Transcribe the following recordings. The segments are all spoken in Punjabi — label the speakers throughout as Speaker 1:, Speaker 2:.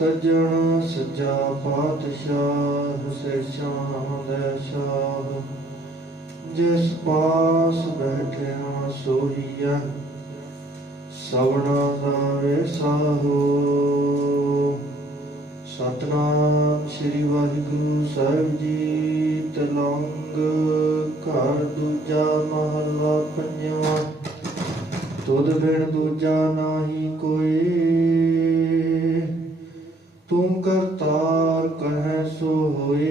Speaker 1: ਸੱਜਣ ਸੱਜਾ ਪਾਤਸ਼ਾਹ ਸੇਸ਼ਾਂ ਦੇ ਸ਼ਾਹ ਜਿਸ ਪਾਸ ਬੈਠਿਆ ਸੋਈਐ ਸਵਣਾ ਦਾ ਵੇਸਾਹੋ ਸਤਨਾਮ ਸ੍ਰੀ ਵਾਹਿਗੁਰੂ ਸਾਹਿਬ ਜੀ ਤਲੰਗ ਘਰ ਦੂਜਾ ਮਹਲਾ ਪੰਜਵਾਂ। ਤੁਧ ਬਿਨ ਦੂਜਾ ਨਾਹੀ ਤੂੰ ਕਰਤਾਰ ਕਹੈ ਸੋ ਹੋਏ।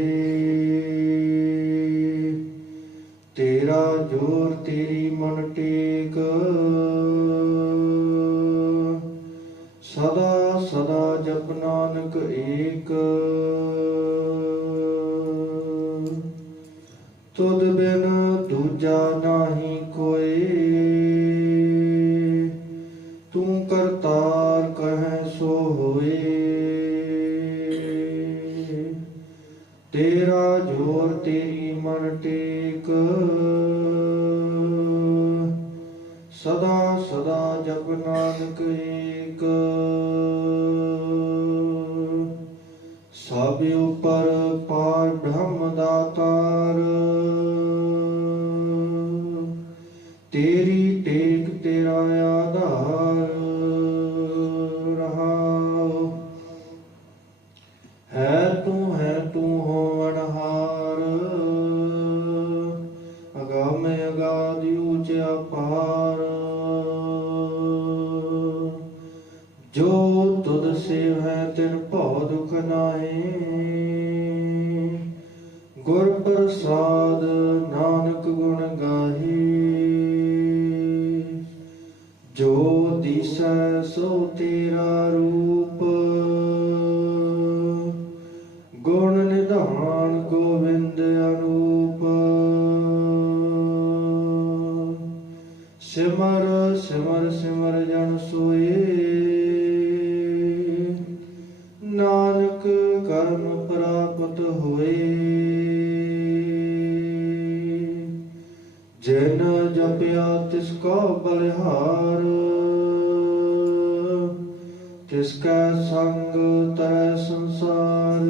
Speaker 1: ਤੇਰਾ ਜੋਰ ਤੇਰੀ ਮਨ ਟੇਕ। ਸਦਾ ਸਦਾ ਜਪ ਨਾਨਕ ਏਕ। ਤੁਧ ਬਿਨ ਦੂਜਾ ਨਾਹੀ ਸਦਾ ਸਦਾ ਜਪ ਨਾਨਕ ਏਕ। ਸਭ ਉਪਰ ਪਾਰ ਬ੍ਰਹਮ ਦਾਤਾਰ। ਤੇਰੀ ਟੇਕ ਤੇਰਾ ਆਧਾਰ ਰਹਾਉ। ਹੈ ਤੂੰ ਹੈ ਤੂੰ ਹੋਵਨਹਾਰ ਹਾਰ। ਭਉ ਦੁਖ ਗੁਰ ਪ੍ਰਸਾਦ ਨਾਨਕ ਗੁਣ ਗਾਹੀ ਜੋ ਦਿਸੈ ਸੋ ਤੇਰਾ ਰੂਪ। ਗੁਣ ਨਿਧਾਨ ਗੋਬਿੰਦ ਅਨੂਪ। ਸਿਮਰ ਸਿਮਰ ਸਿਮਰ ਜਨ ਸੋਏ। ਕਰਮ ਪ੍ਰਾਪਤ ਹੋਏ। ਜਿਨ ਜਪਿਆ ਤਿਸ ਕਾ ਬਲਿਹਾਰ, ਤਿਸ ਕਾ ਸੰਗ ਤੈ ਸੰਸਾਰ।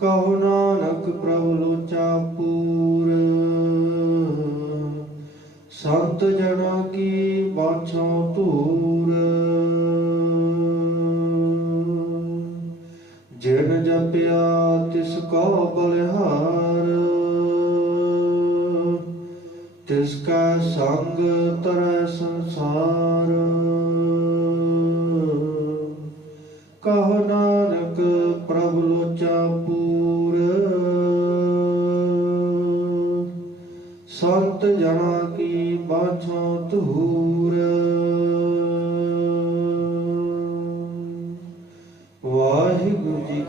Speaker 1: ਕਹੋ ਨਾਨਕ ਪ੍ਰਭੂ ਲੋਚਾ ਪੂਰ, ਸੰਤ ਜਨਾਂ ਕੀ ਬਾਛੋਂ ਧੂਰ। ਜਿਨ ਜਪਿਆ ਤਿਸ ਕਾ ਬਲਿਹਾਰ, ਤਿਸ ਕਾ ਸੰਗ ਤਰੈ ਸੰਸਾਰ। ਕਹ ਨਾਨਕ ਪ੍ਰਭੂ ਲੋਚਾ ਪੂਰ, ਸੰਤ ਜਨਾਂ ਕੀ ਬਾਛੋਂ ਧੂਰ।